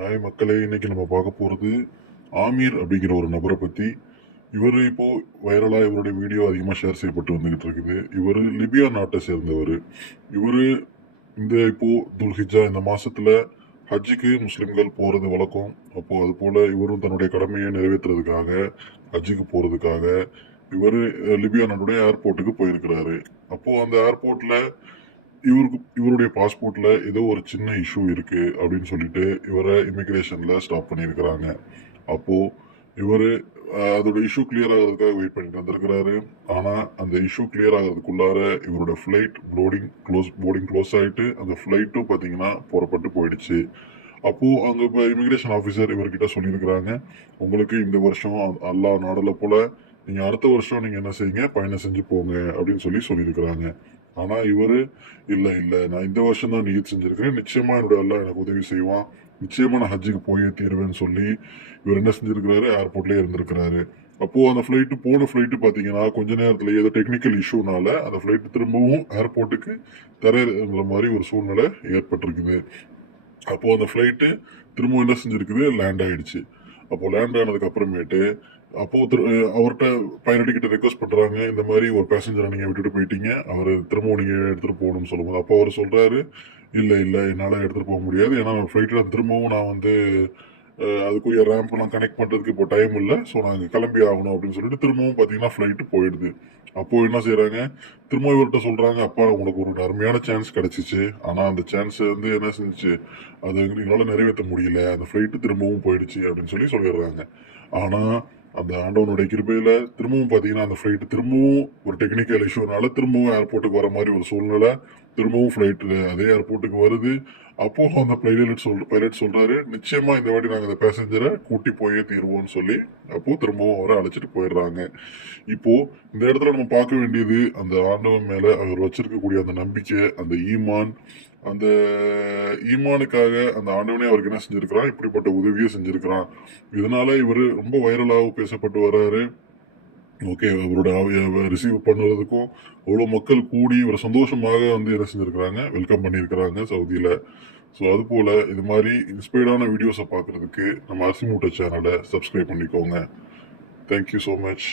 Hi மக்களே இன்றைக்கி நம்ம பார்க்க போகிறது ஆமீர் அப்படிங்கிற ஒரு நபரை பற்றி இவர் இப்போது வைரலாக இவருடைய வீடியோ அதிகமாக ஷேர் செய்யப்பட்டு வந்துக்கிட்டு இருக்குது. இவர் லிபியா நாட்டை சேர்ந்தவர். இவர் இந்த இப்போது துல்ஹிஜா இந்த மாதத்தில் ஹஜ்ஜுக்கு முஸ்லீம்கள் போகிறது வழக்கம். அப்போது அது இவரும் தன்னுடைய கடமையை நிறைவேற்றுறதுக்காக ஹஜ்ஜுக்கு போகிறதுக்காக இவர் லிபியா நாட்டுடைய ஏர்போர்ட்டுக்கு போயிருக்கிறாரு. அப்போது அந்த ஏர்போர்ட்டில் இவருக்கு இவருடைய பாஸ்போர்ட்டில் ஏதோ ஒரு சின்ன இஷ்யூ இருக்குது அப்படின்னு சொல்லிட்டு இவரை இமிக்ரேஷனில் ஸ்டாப் பண்ணியிருக்கிறாங்க. அப்போது இவர் அதோட இஷ்யூ கிளியர் ஆகிறதுக்காக வெயிட் பண்ணிட்டு வந்திருக்கிறாரு. ஆனால் அந்த இஷ்யூ கிளியர் ஆகிறதுக்குள்ளார இவரோட flight boarding close boarding close ஆகிட்டு அந்த ஃப்ளைட்டும் பார்த்தீங்கன்னா புறப்பட்டு போயிடுச்சு. அப்போது அங்கே இப்போ இமிக்ரேஷன் ஆஃபீஸர் இவர்கிட்ட சொல்லியிருக்கிறாங்க உங்களுக்கு இந்த வருஷம் அல்லா நாடலை போல் நீங்கள் அடுத்த வருஷம் நீங்கள் என்ன செய்யுங்க? பயணம் செஞ்சு போங்க அப்படின்னு சொல்லி சொல்லியிருக்கிறாங்க. ஆனால் இவர் இல்லை இல்லை நான் இந்த வருஷம் தான் நீட் செஞ்சுருக்கிறேன். நிச்சயமாக என்னோட எல்லாம் எனக்கு உதவி செய்வான். நிச்சயமாக நான் ஹஜ்ஜுக்கு போயே தீருவேன்னு சொல்லி இவர் என்ன செஞ்சுருக்கிறாரு? ஏர்போர்ட்லேயே இருந்திருக்கிறாரு. அப்போது அந்த ஃப்ளைட்டு போன ஃப்ளைட்டு பார்த்தீங்கன்னா கொஞ்ச நேரத்தில் ஏதோ டெக்னிக்கல் இஷ்யூனால அந்த ஃப்ளைட்டு திரும்பவும் ஏர்போர்ட்டுக்கு தரையிற மாதிரி ஒரு சூழ்நிலை ஏற்பட்டிருக்குது. அப்போது அந்த ஃப்ளைட்டு திரும்பவும் என்ன செஞ்சுருக்குது? லேண்ட் ஆகிடுச்சு அப்போ லேண்ட் ஆனதுக்கு அப்புறமேட்டு அப்போ திரு- அவர்கிட்ட அவர்ட்ட கிட்ட ரெக்வஸ்ட் பண்ணுறாங்க இந்த மாதிரி ஒரு பேசஞ்சரை நீங்கள் விட்டுட்டு போயிட்டீங்க அவர் திரும்பவும் நீங்கள் எடுத்துகிட்டு போகணும்னு சொல்லும்போது அப்போ அவர் சொல்கிறாரு இல்லை இல்லை என்னால் எடுத்துகிட்டு போக முடியாது. ஏன்னா ஃப்ளைட்டில் திரும்பவும் நான் வந்து அதுக்குரிய ரேம்ப்லாம் கனெக்ட் பண்ணுறதுக்கு இப்போ டைம் இல்லை. ஸோ நாங்கள் கிளம்பி ஆகணும் அப்படின்னு சொல்லிட்டு திரும்பவும் பார்த்தீங்கன்னா ஃப்ளைட்டு போயிடுது. அப்போ என்ன செய்கிறாங்க திரும்ப இவர்கிட்ட சொல்கிறாங்க அப்பா உங்களுக்கு ஒரு அருமையான சான்ஸ் கிடச்சிச்சு. ஆனால் அந்த சான்ஸ் வந்து என்ன செஞ்சுச்சு? அது எங்களால் நிறைவேற்ற முடியல. அந்த ஃப்ளைட்டு திரும்பவும் போயிடுச்சு அப்படின்னு சொல்லி சொல்லிடுறாங்க. ஆனால் அந்த ஆண்டவனுடைய கிருபையில் திரும்பவும் பார்த்தீங்கன்னா அந்த ஃப்ளைட்டு திரும்பவும் ஒரு டெக்னிக்கல் இஷ்யூனால திரும்பவும் ஏர்போர்ட்டுக்கு வர மாதிரி ஒரு சூழ்நிலை திரும்பவும் ஃப்ளைட்டில் அதே ஏர்போர்ட்டுக்கு வருது. அப்போது அந்த பைலட் சொல் பைலட் சொல்கிறாரு நிச்சயமாக இந்த வாட்டி நாங்கள் அந்த பேசஞ்சரை கூட்டி போயே தீர்வோம்னு சொல்லி. அப்போது திரும்பவும் அவரை அழைச்சிட்டு போயிடுறாங்க. இப்போது இந்த இடத்துல நம்ம பார்க்க வேண்டியது அந்த ஆண்டவன் மேலே அவர் வச்சிருக்கக்கூடிய அந்த நம்பிக்கை அந்த ஈமான் அந்த ஈமானுக்காக அந்த ஆண்டவனே அவருக்கு என்ன செஞ்சுருக்கிறான்? இப்படிப்பட்ட உதவியை செஞ்சுருக்கிறான். இதனால இவர் ரொம்ப வைரலாக பேசப்பட்டு வர்றாரு. ஓகே அவரோட ரிசீவ் பண்ணுறதுக்கும் அவ்வளோ மக்கள் கூடி ஒரு சந்தோஷமாக வந்து என்ன செஞ்சிருக்கிறாங்க வெல்கம் பண்ணியிருக்கிறாங்க சவுதியில். ஸோ அது போல் இது மாதிரி இன்ஸ்பைர்டான வீடியோஸை பார்க்குறதுக்கு நம்ம அரிசி மூட்டை சேனலை சப்ஸ்கிரைப் பண்ணிக்கோங்க. Thank you so much